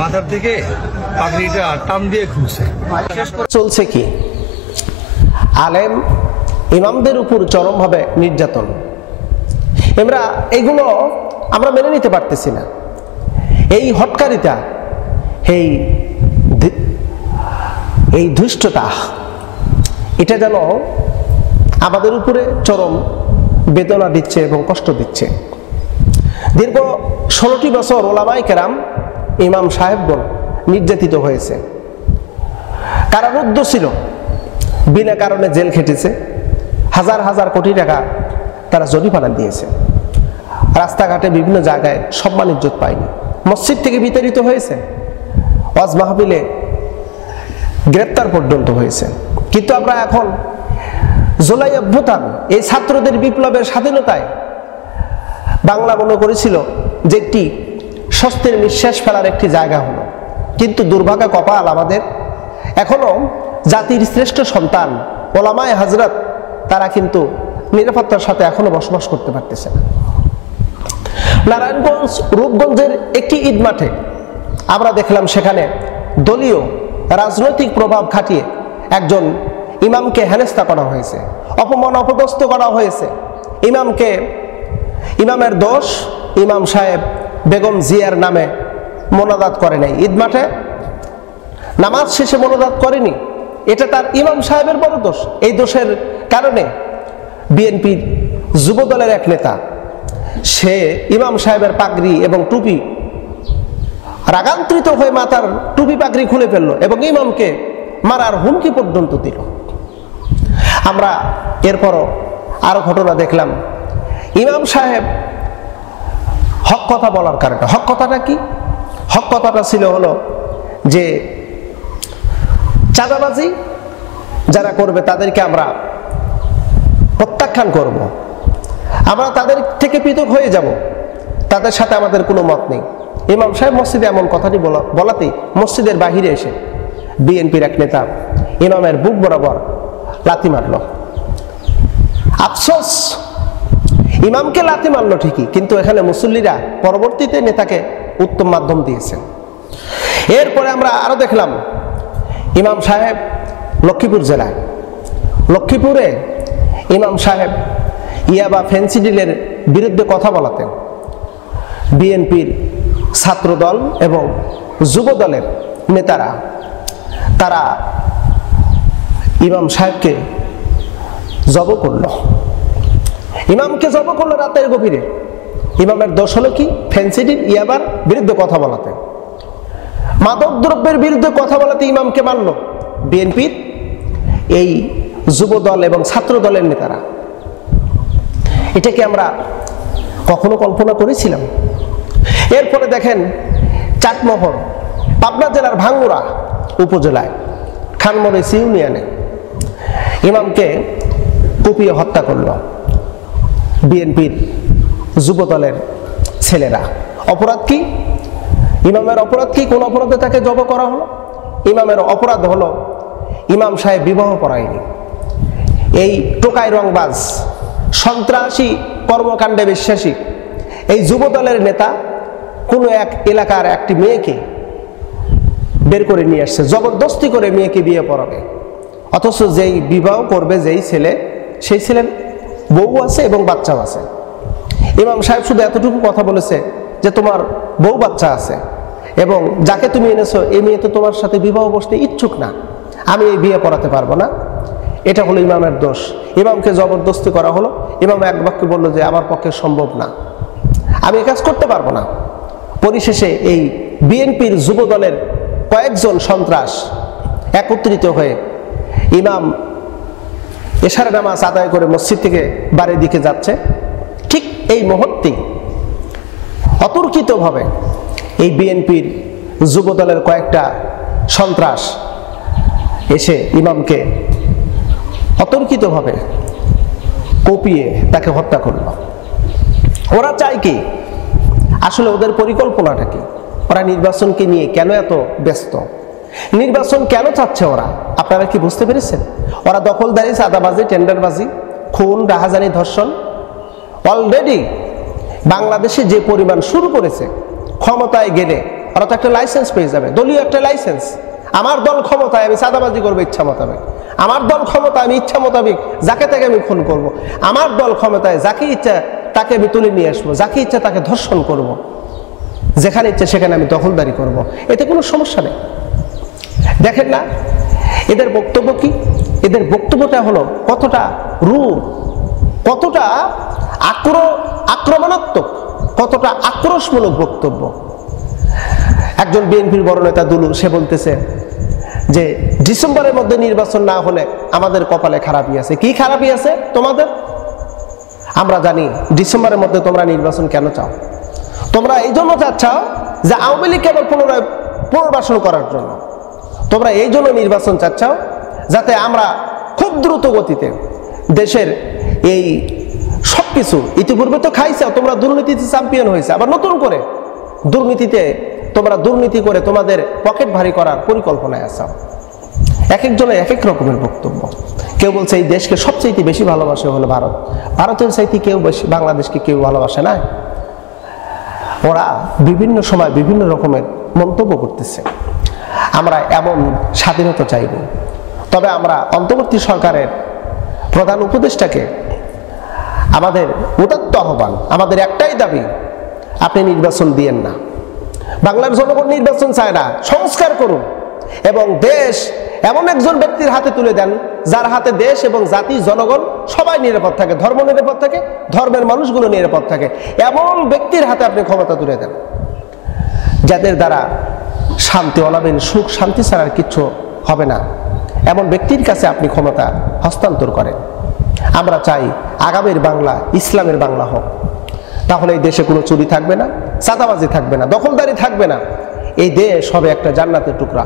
মাথার থেকে পাগড়িটা টান দিয়ে খুলছে। চলছে কি? আলেম ইমামদের উপর চরমভাবে নির্যাতন। এগুলো আমরা মেনে নিতে পারতেছি না। এই হটকারিতা, এই ধৃষ্টতা, এটা যেন আমাদের উপরে চরম বেদনা দিচ্ছে এবং কষ্ট দিচ্ছে। দীর্ঘ 16টি বছর ওলামায়ে কেরাম, ইমাম সাহেবগণ নির্যাতিত হয়েছে, কারারুদ্ধ ছিল, বিনা কারণে জেল খেটেছে, হাজার হাজার কোটি টাকা তারা জরিমানা দিয়েছে, রাস্তাঘাটে বিভিন্ন জায়গায় সম্মান ইজ্জত পায়নি, মসজিদ থেকে বিতাড়িত হয়েছে, ওয়াজ মাহফিলে গ্রেপ্তার পর্যন্ত হয়েছে। কিন্তু আমরা এখন জুলাই অভ্যুত্থান, এই ছাত্রদের বিপ্লবের স্বাধীনতায় বাংলা মনে করেছিল যে একটি স্বস্তির নিঃশ্বাস ফেলার একটি জায়গা হলো। কিন্তু দুর্ভাগ্য কপাল আমাদের, এখনো জাতির শ্রেষ্ঠ সন্তান ওলামায়ে হযরত তারা কিন্তু নিরাপত্তার সাথে এখনো বসবাস করতে পারতেছে না। নারায়ণগঞ্জ রূপগঞ্জের একটি ঈদ মাঠে আমরা দেখলাম সেখানে দলীয় রাজনৈতিক প্রভাব খাটিয়ে একজন ইমামকে হেনস্থা করা হয়েছে, অপমান অপদস্থ করা হয়েছে। ইমামের দোষ, ইমাম সাহেব বেগম জিয়ার নামে মোনাজাত করে নাই, ঈদ মাঠে নামাজ শেষে মোনাজাত করেনি, এটা তার ইমাম সাহেবের বড় দোষ। এই দোষের কারণে বিএনপির যুবদলের এক নেতা, সে ইমাম সাহেবের পাগড়ি এবং টুপি রাগান্তরিত হয়ে মাথার টুপি পাগড়ি খুলে ফেললো এবং ইমামকে মারার হুমকি পর্যন্ত দিল। আমরা এরপরও আরো ঘটনা দেখলাম, ইমাম সাহেব হক কথা বলার কারণে, হক কথাটা কি? হক কথাটা ছিল হলো যে চাঁদাবাজি যারা করবে তাদেরকে আমরা প্রত্যাখ্যান করব, আমরা তাদের থেকে পৃথক হয়ে যাব, তাদের সাথে আমাদের কোনো মত নেই। ইমাম সাহেব মসজিদে এমন কথাটি বলাতেই মসজিদের বাহিরে এসে বিএনপির এক নেতা ইমামের বুক বরাবর লাথি মারল। আফসোস, ইমামকে লাথি মারল ঠিকই, কিন্তু এখানে মুসল্লিরা পরবর্তীতে নেতাকে উত্তম মাধ্যম দিয়েছেন। এরপরে আমরা আরো দেখলাম ইমাম সাহেব লক্ষ্মীপুর জেলায়, লক্ষ্মীপুরে ইমাম সাহেব ইয়াবা ফেন্সিডিলের বিরুদ্ধে কথা বলাতেন। বিএনপির ছাত্রদল এবং যুব দলের নেতারা তারা ইমাম সাহেবকে জব করলো, ইমামকে জব করলো রাতের গভীরে। ইমামের দোষ হলো কি? ফেন্সিডিল ইয়াবার বিরুদ্ধে কথা বলাতে, মাদক দ্রব্যের বিরুদ্ধে কথা বলাতে ইমামকে মারল বিএনপির এই যুব দল এবং ছাত্র দলের নেতারা। এটাকে আমরা কখনো কল্পনা করেছিলাম? এরপরে দেখেন চাটমোহর, পাবনা জেলার ভাঙ্গুড়া উপজেলায় খানমরিচ ইউনিয়নে ইমামকে কুপিয়ে হত্যা করল বিএনপির যুব দলের ছেলেরা। অপরাধ কি? ইমামের অপরাধ কি? কোন অপরাধে তাকে জব করা হলো? ইমামের অপরাধ হলো ইমাম সাহেব বিবাহ পড়ায়নি। এই টোকাই রংবাজ সন্ত্রাসী কর্মকাণ্ডে বিশ্বাসী এই যুব দলের নেতা কোনো এক এলাকার একটি মেয়েকে বের করে নিয়ে আসছে, জবরদস্তি করে মেয়েকে বিয়ে পড়াবে, অথচ যেই বিবাহ করবে যেই ছেলে, সেই ছেলের বউ আছে এবং বাচ্চাও আছে। ইমাম সাহেব শুধু এতটুকু কথা বলেছে যে তোমার বউ বাচ্চা আছে এবং যাকে তুমি এনেছো এই মেয়ে তো তোমার সাথে বিবাহ বসতে ইচ্ছুক না, আমি এই বিয়ে পড়াতে পারবো না। এটা হলো ইমামের দোষ। ইমামকে জবরদস্তি করা হলো। ইমাম এক বাক্যে বললো যে আমার পক্ষে সম্ভব না, আমি এই কাজ করতে পারবো না। পরিশেষে এই বিএনপির যুব দলের কয়েকজন সন্ত্রাস একত্রিত হয়ে ইমাম এশার নামাজ আদায় করে মসজিদ থেকে বাড়ির দিকে যাচ্ছে, ঠিক এই মুহূর্তে অতর্কিতভাবে এই বিএনপির যুব দলের কয়েকটা সন্ত্রাস এসে ইমামকে অতর্কিতভাবে কুপিয়ে তাকে হত্যা করল। ওরা চায় কি? আসলে ওদের পরিকল্পনাটা কি? ওরা নির্বাচনকে নিয়ে কেন এত ব্যস্ত? নির্বাচন কেন চাচ্ছে ওরা? আপনারা কি বুঝতে পেরেছেন? ওরা দখলদারি, চাঁদাবাজি, টেন্ডারবাজি, খুন, রাহাজানি, ধর্ষণ অলরেডি বাংলাদেশে যে পরিমাণ শুরু করেছে, ক্ষমতায় গেলে ওরা তো একটা লাইসেন্স পেয়ে যাবে, দলীয় একটা লাইসেন্স। আমার দল ক্ষমতায়, আমি চাঁদাবাজি করবো ইচ্ছা মোতাবেক। আমার দল ক্ষমতায়, আমি ইচ্ছা মোতাবেক যাকে তাকে আমি খুন করব। আমার দল ক্ষমতায়, যাকে ইচ্ছা তাকে আমি তুলে নিয়ে আসবো, যাকে ইচ্ছা তাকে ধর্ষণ করব, যেখানে ইচ্ছা সেখানে আমি দখলদারি করব। এতে কোনো সমস্যা নেই। দেখেন না এদের বক্তব্য কি? এদের বক্তব্যটা হলো কতটা রূঢ়, কতটা আক্রমণাত্মক, কতটা আক্রোশমূলক বক্তব্য। একজন বিএনপির বড় নেতা দুলু, সে বলতেছে যে ডিসেম্বরের মধ্যে নির্বাচন না হলে আমাদের কপালে খারাপই আছে। কি খারাপই আছে তোমাদের? আমরা জানি ডিসেম্বরের মধ্যে তোমরা নির্বাচন কেন চাও। তোমরা এই জন্য চাচ্ছাও যে আওয়ামী লীগ কেবল পুনর্বাসন করার জন্য। তোমরা এই জন্য নির্বাচন চাচ্ছাও যাতে আমরা খুব দ্রুত গতিতে দেশের এই সবকিছু, ইতিপূর্বে তো খাইছাও, তোমরা দুর্নীতিতে চ্যাম্পিয়ন হয়েছে, আবার নতুন করে দুর্নীতিতে তোমরা দুর্নীতি করে তোমাদের পকেট ভারী করার পরিকল্পনায় আছো। এক একজনের এক এক রকমের বক্তব্য। কেউ বলছে এই দেশকে সবচেয়ে বেশি ভালোবাসে হলো ভারত, ভারতের চাইতে কেউ বেশি বাংলাদেশকে কেউ ভালোবাসে না। ওরা বিভিন্ন সময় বিভিন্ন রকমের মন্তব্য করতেছে। আমরা এমন স্বাধীনতা চাইনি, তবে আমরা অন্তর্বর্তী সরকারের প্রধান উপদেষ্টাকে আমাদের উদাত্ত আহ্বান, আমাদের একটাই দাবি, আপনি নির্বাচন দিয়েন না। বাংলার জনগণ নির্বাচন চায় না, সংস্কার করুন এবং দেশ এমন একজন ব্যক্তির হাতে তুলে দেন যার হাতে দেশ এবং জাতি, জনগণ সবাই নিরাপদ থাকে, ধর্ম নিরাপদ থাকে, ধর্মের মানুষগুলো নিরাপদ থাকে। এমন ব্যক্তির হাতে আপনি ক্ষমতা তুলে দেন যাদের দ্বারা শান্তি অনাবিল, সুখ শান্তি ছাড়া আর কিচ্ছু হবে না। এমন ব্যক্তির কাছে আপনি ক্ষমতা হস্তান্তর করেন। আমরা চাই আগামীর বাংলা ইসলামের বাংলা হোক। তাহলে এই দেশে কোনো চুরি থাকবে না, চাঁদাবাজি থাকবে না, দখলদারি থাকবে না। এই দেশ হবে একটা জান্নাতের টুকরা।